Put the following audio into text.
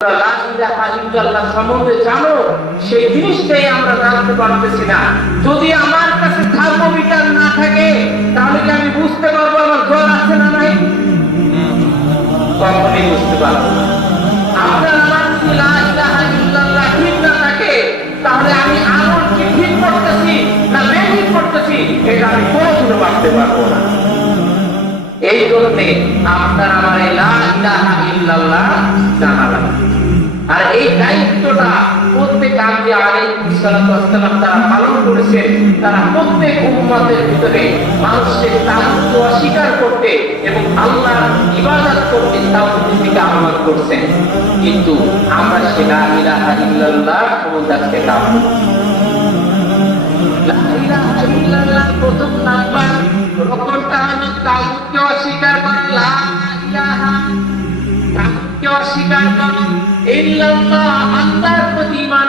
লা ইলাহা ইল্লাল্লাহ সম্বন্ধে জানো, সেই জিনিসটাই আমরা জানতে পারতেছি না। যদি আমার কাছে থার্মোমিটার না থাকে, তাহলে কি আমি বুঝতে পারবো আমার জ্বর আছে না নাই? কখনোই বুঝতে পারবো না। আপনার আমার যদি লা ইলাহা ইল্লাল্লাহ ঠিক না থাকে, তাহলে আমি আমল কি ঠিক করতেছি না বেঠিক করতেছি, এটা আমি কোনোদিনও ভাবতে পারবো না। এই জন্যে আপনার আমার এই লা ইলাহা ইল্লাল্লাহ জানা লাগবে। আর এই দায়িত্বটা প্রত্যেক আম্বিয়া আলাইহিস সালাতু ওয়াস সালাম তারা পালন করেছেন। তারা প্রত্যেক উম্মতের ভিতরে মানুষকে তাওহীদ অস্বীকার করতে এবং আল্লাহর ইবাদত করতে তাওহীদকে আহ্বান করছেন। কিন্তু আমরা সে লা ইলাহা ইল্লাল্লাহ সম্বন্ধে কাম লা ইলাহা ইল্লাল্লাহ প্রথম নাম্বার রকমটা হলো তাওহীদকে অস্বীকার করা। লা ইলাহা তাওহীদকে অস্বীকার করা, ইল্লাল্লাহ আল্লাহর প্রতি ঈমান